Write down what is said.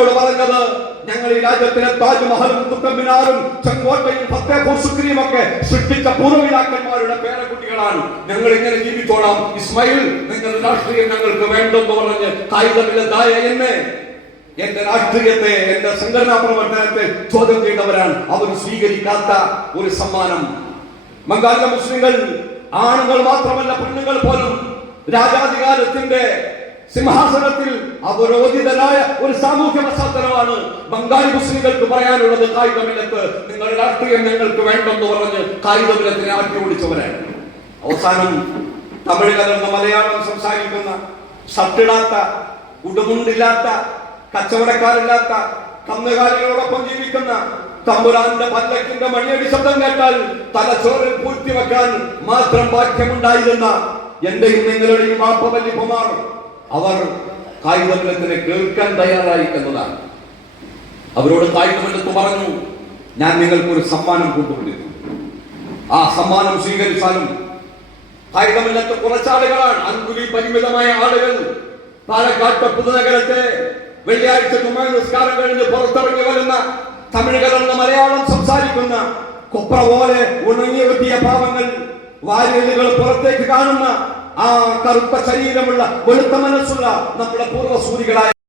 എന്നോട് പറഞ്ഞത് ഞങ്ങൾ ഈ രാജ്യത്തിലെ താജ്മഹലും തുക്കമ്പിനാറും ചെങ്കോട്ടയും ഫത്തേപൂർ സുക്രിയും ഒക്കെ സൃഷ്ടിച്ച പൂർവപിതാക്കന്മാരുടെ പേരക്കുട്ടികളാണ്. ഞങ്ങൾ ഇങ്ങനെ ജീവിച്ചോളാം. ഇസ്മയിൽ നിങ്ങൾ രാഷ്ട്രീയം ഞങ്ങൾക്ക് വേണ്ടെന്ന് പറഞ്ഞ് കായികമില്ലതായ എന്നെ എന്റെ രാഷ്ട്രീയത്തെ എന്റെ സംഘടനാ പ്രവർത്തനത്തെ ചോദ്യം ചെയ്തവരാണ്. അവർ സ്വീകരിക്കാത്ത ഒരു സമ്മാനം. ബംഗാളിലെ മുസ്ലിങ്ങൾ ആണുങ്ങൾ മാത്രമല്ല പെണ്ണുങ്ങൾ പോലും രാജാധികാരത്തിന്റെ സിംഹാസനത്തിൽ അവരോധിതനായ ഒരു സാമൂഹ്യ പശ്ചാത്തലമാണ് ബംഗാളി മുസ്ലിങ്ങൾക്ക് പറയാനുള്ളത് കായിക മിനത്ത് നിങ്ങളുടെ രാഷ്ട്രീയം ഞങ്ങൾക്ക് വേണ്ടെന്ന് പറഞ്ഞ് കായിക മിനത്തിനെ ആട്ടി ഓടിച്ചവരാണ് അവസാനം തമിഴ് കലർന്ന മലയാളം സംസാരിക്കുന്ന ഷർട്ടിടാത്ത ഉടുമുണ്ടില്ലാത്ത കച്ചവടക്കാരില്ലാത്ത കന്നുകാലികളോടൊപ്പം ജീവിക്കുന്ന തമ്പുരാന്റെ പല്ലക്കിന്റെ മണിയടി ശബ്ദം കേട്ടാൽ തലച്ചോറിൽ പൂഴ്ത്തിവെക്കാൻ മാത്രം ഭാഗ്യമുണ്ടായിരുന്ന എന്റെയും നിങ്ങളുടെയും വാപ്പവല്ലിപ്പമാർ അവർ കായികമല്ലത്തിനെ കേൾക്കാൻ തയ്യാറായി എന്നതാണ്. അവരോട് കായികമല്ലത്ത് പറഞ്ഞു ഞാൻ നിങ്ങൾക്ക് ഒരു സമ്മാനം കൊണ്ടുകൊണ്ടിരുന്നു ആ സമ്മാനം സ്വീകരിച്ചാലും കായികമില്ലാത്ത കുറച്ചാളുകളാണ് അങ്കുലി പരിമിതമായ ആളുകൾ. പാലക്കാട്ട് പുതുനഗരത്തെ വെള്ളിയാഴ്ച നിസ്കാരം കഴിഞ്ഞ് പുറത്തിറങ്ങി വരുന്ന തമിഴ് കലർന്ന മലയാളം സംസാരിക്കുന്ന കൊപ്ര പോലെ ഉണങ്ങിയെത്തിയ പാവങ്ങൾ വാര്യലുകൾ പുറത്തേക്ക് കാണുന്ന ആ കറുത്ത ശരീരമുള്ള വെളുത്ത മനസ്സുള്ള നമ്മുടെ പൂർവസൂരികളായ